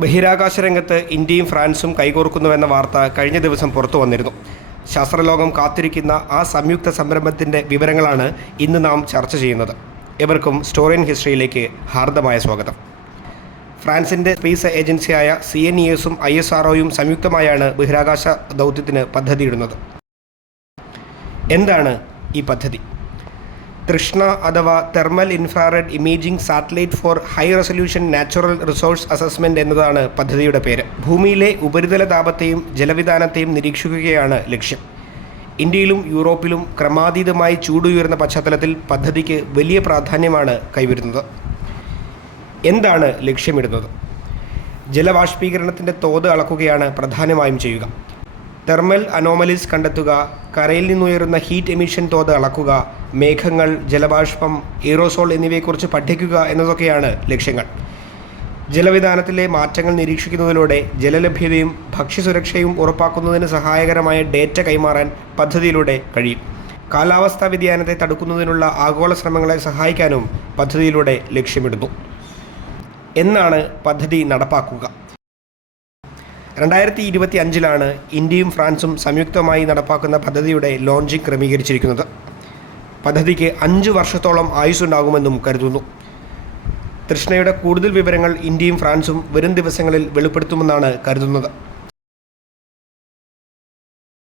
ബഹിരാകാശ രംഗത്ത് ഇന്ത്യയും ഫ്രാൻസും കൈകോർക്കുന്നുവെന്ന വാർത്ത കഴിഞ്ഞ ദിവസം പുറത്തു വന്നിരുന്നു. ശാസ്ത്രലോകം കാത്തിരിക്കുന്ന ആ സംയുക്ത സംരംഭത്തിന്റെ വിവരങ്ങളാണ് ഇന്ന് നാം ചർച്ച ചെയ്യുന്നത്. ഇവർക്കും സ്റ്റോറി ഇൻ ഹിസ്റ്ററിയിലേക്ക് ഹാർദമായ സ്വാഗതം. ഫ്രാൻസിന്റെ സ്പേസ് ഏജൻസിയായ സി എൻ ഇ എസും ഐ എസ് ആർ സംയുക്തമായാണ് ബഹിരാകാശ ദൗത്യത്തിന് പദ്ധതിയിടുന്നത്. എന്താണ് ഈ പദ്ധതി? തൃഷ്ണ അഥവാ thermal infrared imaging satellite for high resolution natural resource assessment എന്നതാണ് പദ്ധതിയുടെ പേര്. ഭൂമിയിലെ ഉപരിതല താപത്തെയും ജലവിധാനത്തെയും നിരീക്ഷിക്കുകയാണ് ലക്ഷ്യം. ഇന്ത്യയിലും യൂറോപ്പിലും ക്രമാതീതമായി ചൂടുയർന്ന പശ്ചാത്തലത്തിൽ പദ്ധതിക്ക് വലിയ പ്രാധാന്യമാണ് കൈവരുന്നത്. എന്താണ് ലക്ഷ്യമിടുന്നത്? ജലവാഷ്പീകരണത്തിന്റെ തോത് അളക്കുകയാണ് പ്രധാനമായും ചെയ്യുക. തെർമൽ അനോമലീസ് കണ്ടെത്തുക കരയിൽ നിന്നുയരുന്ന ഹീറ്റ് എമിഷൻ തോത് അളക്കുക മേഘങ്ങൾ ജലബാഷ്പം ഏറോസോൾ എന്നിവയെക്കുറിച്ച് പഠിക്കുക എന്നതൊക്കെയാണ് ലക്ഷ്യങ്ങൾ. ജലവിധാനത്തിലെ മാറ്റങ്ങൾ നിരീക്ഷിക്കുന്നതിലൂടെ ജലലഭ്യതയും ഭക്ഷ്യസുരക്ഷയും ഉറപ്പാക്കുന്നതിന് സഹായകരമായ ഡേറ്റ കൈമാറാൻ പദ്ധതിയിലൂടെ കഴിയും. കാലാവസ്ഥാ വ്യതിയാനത്തെ തടുക്കുന്നതിനുള്ള ആഗോള ശ്രമങ്ങളെ സഹായിക്കാനും പദ്ധതിയിലൂടെ ലക്ഷ്യമിടുന്നു. എന്നാണ് പദ്ധതി നടപ്പാക്കുക. രണ്ടായിരത്തി ഇരുപത്തി അഞ്ചിലാണ് ഇന്ത്യയും ഫ്രാൻസും സംയുക്തമായി നടപ്പാക്കുന്ന പദ്ധതിയുടെ ലോഞ്ചിങ് ക്രമീകരിച്ചിരിക്കുന്നത്. പദ്ധതിക്ക് അഞ്ച് വർഷത്തോളം ആയുസ്സുണ്ടാകുമെന്നും കരുതുന്നു. തൃഷ്ണയുടെ കൂടുതൽ വിവരങ്ങൾ ഇന്ത്യയും ഫ്രാൻസും വരും ദിവസങ്ങളിൽ വെളിപ്പെടുത്തുമെന്നാണ് കരുതുന്നത്.